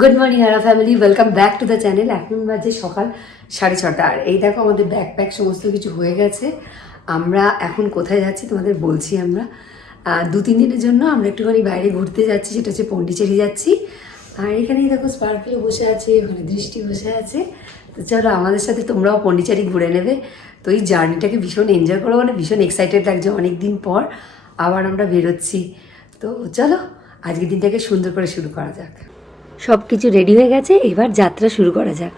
Good morning Ara family, welcome back to the channel. এখন বাজে সকাল 6:30 আর এই দেখো আমাদের ব্যাকপ্যাক সমস্ত কিছু হয়ে গেছে। আমরা এখন কোথায় যাচ্ছি তোমাদের বলছি। আমরা 2-3 দিনের জন্য আমরা একটুখানি বাইরে ঘুরতে যাচ্ছি, সেটা হচ্ছে পন্ডিচেরি যাচ্ছি। আর এখানেই দেখো স্পার্কেলও বসে আছে, ওখানে দৃষ্টি বসে আছে। তো চলো আমাদের সাথে তোমরাও পন্ডিচেরি ঘুরে নেবে। তো এই জার্নিটাকে ভীষণ এনজয় করো, মানে ভীষণ এক্সাইটেড লাগছে, অনেক দিন পর আবার আমরা বেরোচ্ছি। তো চলো আজকের দিনটাকে সুন্দর করে শুরু করা যাক। সব কিছু রেডি হয়ে গেছে, এবার যাত্রা শুরু করা যাক।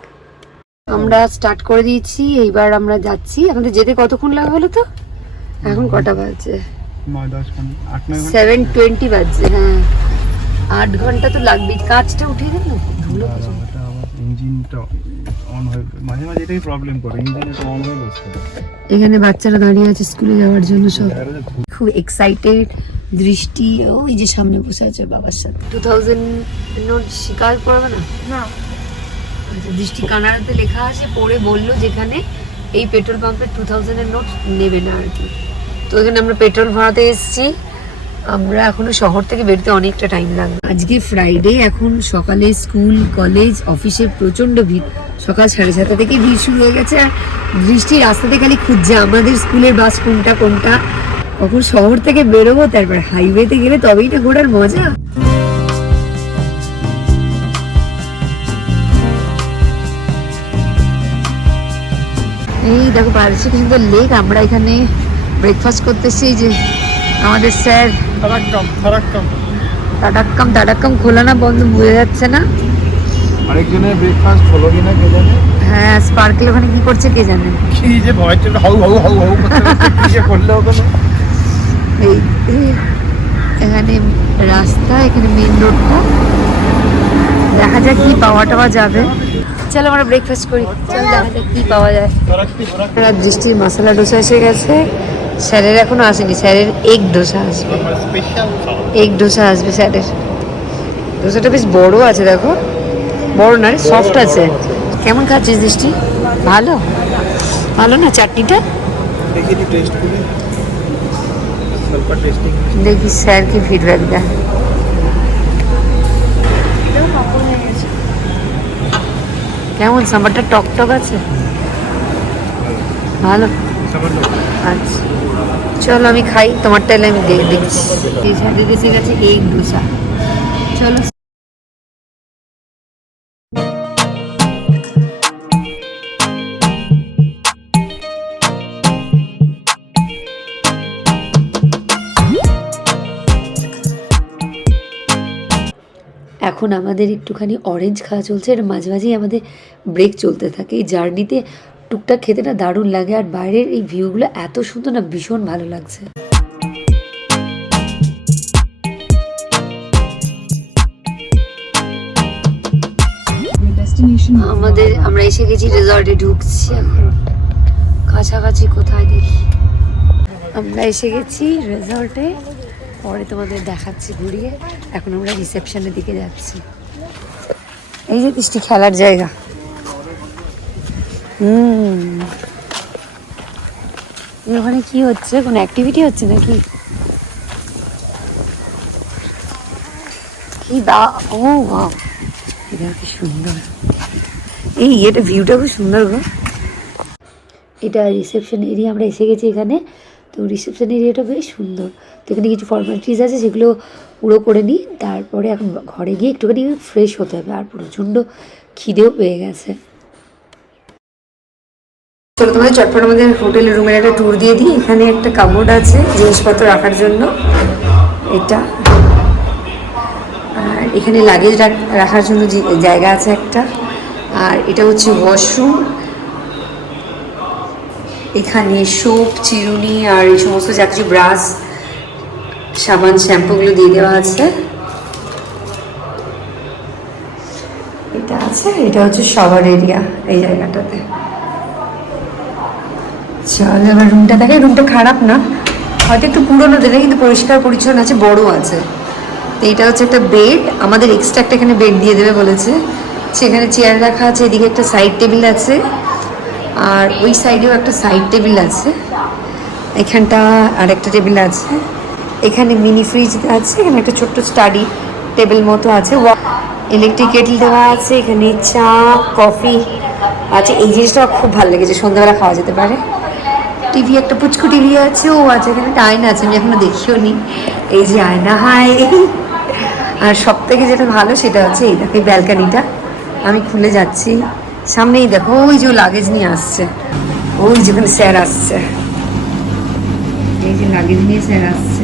আমরা স্টার্ট করে দিয়েছি, এইবার আমরা যাচ্ছি। আমাদের যেতে কতক্ষণ লাগবে বলো তো? এখন কটা বাজছে? 7:20 বাজছে। হ্যাঁ, 8 ঘন্টা তো লাগবে। কাজটা উঠে গেল, ধুলো ইঞ্জিনটা অন হয়ে মাঝে মাঝে এটাই প্রবলেম করে, ইঞ্জিনটা অন হয়ে বসে। এখানে বাচ্চারা দাঁড়িয়ে আছে স্কুলে যাওয়ার জন্য, সব খুব এক্সাইটেড। দৃষ্টি ওই যে সামনে বসে আছে বাবার সাথে। 2000 নোট স্বীকার করবে না? না। আচ্ছা, দৃষ্টি কানাডাতে লেখা আছে, পড়ে বললো যেখানে এই পেট্রোল পাম্পে 2000 এর নোট নেবে না আর কি। তো এখানে আমরা পেট্রোল ভরাতে এসেছি। আমরা এখনো শহর থেকে বেরোতে অনেকটা টাইম লাগবে। আজকে ফ্রাইডে, এখন সকালে স্কুল কলেজ অফিসে প্রচন্ড ভিড়। সকাল 7:30 থেকে ভিড় শুরু হয়ে গেছে। আর দৃষ্টি রাস্তাতে খালি খুঁজছে আমাদের স্কুলের বাস কোনটা কোনটা। কখন শহর থেকে বেরোবো, তারপর হাইওয়েতে গেলে তবেই না ঘোরার মজা। এই দেখো পারছি কি সুন্দর লেক। আমরা এখানে ব্রেকফাস্ট করতে এসেছি। যে আমাদের স্যার তাডাক্কাম খোলা না বন্ধ বোঝা যাচ্ছে না। আরেকজনের ব্রেকফাস্ট হলো কিনা কে জানে। হ্যাঁ, স্পার্কেল ওখানে কি করছে কে জানে। কি যে ভয় চলে, হাউ হাউ হাউ হাউ করতে করলে ওখানে। এই এখানে রাস্তা, এখানে মেইন রোডটা। দেখা যাক কি পাওয়া টাওয়া যাবে। চলো আমরা ব্রেকফাস্ট করি, চল দেখা যাক কি পাওয়া যায়। দৃষ্টির মশলা ডোসা এসে গেছে, স্যারের এখনো আসেনি। স্যারের এগ ডোসা আসবে, এগ ডোসা আসবে স্যারের। ডোসাটা বেশ বড় আছে, দেখো বড় না রে, সফট আছে। কেমন খাচ্ছিস দৃষ্টি? ভালো ভালো না চাটনিটা? দেখি একটু টেস্ট করি, ಸ್ವಲ್ಪ টেস্টিং দেখি স্যার কি ফিডব্যাক দেয়। কেমন সাম্বারটা? টক টক আছে, ভালো। আচ্ছা চলো আমি খাই, তোমার টাইলে আমি দেখছি। এই সাথে এসে গেছে এগ ডোসা। চলো এখন আমাদের একটুখানি অরেঞ্জ খাওয়া চলছে। আর মাঝে মাঝেই আমাদের ব্রেক চলতে থাকে। এই জার্নিতে টুকটাক খেতে না দারুণ লাগে। আর বাইরের এই ভিউগুলো এত সুন্দর না, ভীষণ ভালো লাগছে। আমরা এসে গেছি রিসর্টে, ঢুকছি এখন। কাছাকাছি কোথায় দেখি। আমরা এসে গেছি রিসর্টে, পরে তোমাদের দেখাচ্ছি ঘুরিয়ে। এখন আমরা রিসেপশনের দিকে যাচ্ছি। এই যে দৃষ্টি খেলার জায়গা। ওখানে কি হচ্ছে? কোনো অ্যাক্টিভিটি হচ্ছে নাকি? কি ও বাহ, এটা কি সুন্দর। এই এটা ভিউটা খুব সুন্দর গো। এটা রিসেপশন এরিয়া, আমরা এসে গেছি এখানে। তো রিসেপশন এরিয়াটা বেশ সুন্দর। তো এখানে কিছু ফর্মালিটিস আছে, সেগুলো পুরো করে নিই। তারপরে এখন ঘরে গিয়ে একটুখানি ফ্রেশ হতে হবে। আর প্রচণ্ড খিদেও পেয়ে গেছে। চলো তোমাদের চটপট আমাদের হোটেলের রুমের একটা ট্যুর দিয়ে দিই। এখানে একটা কাবোর্ড আছে জিনিসপত্র রাখার জন্য, এটা। আর এখানে লাগেজ রাখার জন্য জায়গা আছে একটা। আর এটা হচ্ছে ওয়াশরুম। এখানে সোপ, চিরুনি আর এই সমস্ত যা কিছু ব্রাশ, সাবান, শ্যাম্পুগুলো দিয়ে দেওয়া আছে। এটা আছে, এটা হচ্ছে শাওয়ার এরিয়া এই জায়গাটাতে। চলো এবার রুমটা দেখে। রুমটা খারাপ না, হয়তো একটু পুরোনো দেবে, কিন্তু পরিষ্কার পরিচ্ছন্ন আছে, বড় আছে। তো এটা হচ্ছে একটা বেড। আমাদের এক্সট্রা একটা এখানে বেড দিয়ে দেবে বলেছে। সেখানে চেয়ার রাখা আছে, এদিকে একটা সাইড টেবিল আছে, আর ওই সাইডেও একটা সাইড টেবিল আছে। এখানটা আর একটা টেবিল আছে। এখানে মিনি ফ্রিজ আছে, এখানে একটা ছোট্ট স্টাডি টেবিল মতো আছে। ইলেকট্রিক কেটল দেওয়া আছে, এখানে চা কফি আছে। এই জিনিসটা আমার খুব ভালো লেগেছে, সন্ধ্যাবেলা খাওয়া যেতে পারে। টিভি, একটা পুচকু টিভি আছে, ও আছে এখানে, একটা আয়না আছে, আমি এখনো দেখিও নি। এই যে আয়না, হাই। আর সব থেকে যেটা ভালো সেটা হচ্ছে এই দেখো, এই ব্যালকানিটা আমি খুলে যাচ্ছি, সামনেই দেখো ওই যে লাগেজ নিয়ে আসছে, ওই যেখানে স্যার আসছে, এই যে লাগেজ নিয়ে স্যার আসছে।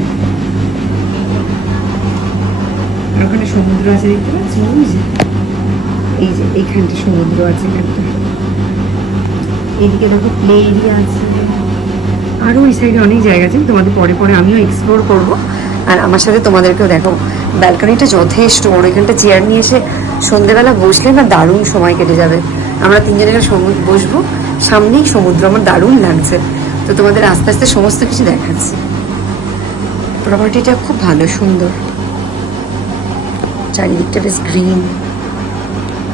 আর ওখানে সমুদ্র আছে, দেখতে পাচ্ছি ওই যে, এই যে এইখানটা সমুদ্র আছে, এখানটা। এদিকে দেখো প্লে এরিয়া আছে, আরও ওই সাইডে অনেক জায়গা আছে, তোমাদের পরে পরে আমিও এক্সপ্লোর করব। আর আমার সাথে তোমাদেরকেও দেখো, ব্যালকনিটা যথেষ্ট বড়, এখানটা চেয়ার নিয়ে এসে সন্ধেবেলা বসলে না দারুণ সময় কেটে যাবে। আমরা তিনজনে বসবো, সামনেই সমুদ্র, আমার দারুণ লাগছে। তো তোমাদের আস্তে আস্তে সমস্ত কিছু দেখাচ্ছি। প্রপার্টিটা খুব ভালো, সুন্দর, চারিদিকটা বেশ গ্রিন,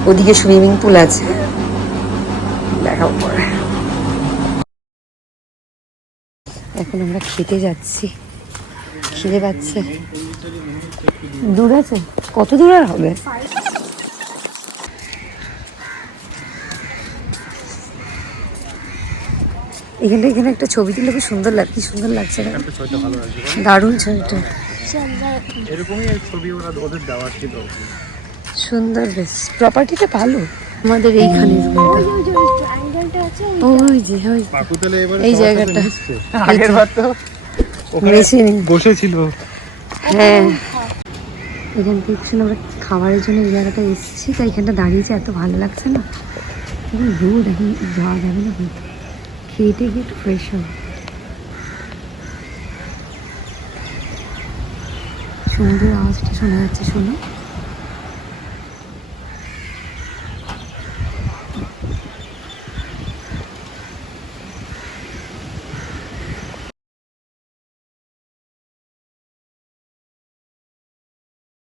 ওদিকে সুইমিং পুল আছে, দেখাও পরে। এখন আমরা খেতে যাচ্ছি, খিদে পাচ্ছে। দূর আছে, কত দূর আর হবে? এখানে একটা ছবি তুলে খুব সুন্দর লাগে, কি সুন্দর লাগছে না? দারুণ ছবিটা, এরকমই ছবি ওদের দেওয়া ছিল। সুন্দর, বেশ প্রপার্টিটা ভালো। আমাদের এইখানে ওই যে এই জায়গাটা আগের বার তো বসেছিল। হ্যাঁ, এখান থেকে আমরা খাবারের জন্য এই জায়গাটা এসেছি, তাই এখানটা দাঁড়িয়েছে, এত ভালো লাগছে না। এখন রোদ, এখন যাওয়া যাবে না, খেয়েটে গিয়ে একটু ফ্রেশ হবে। সমুদ্রের আওয়াজটা শোনা যাচ্ছে, শোনো।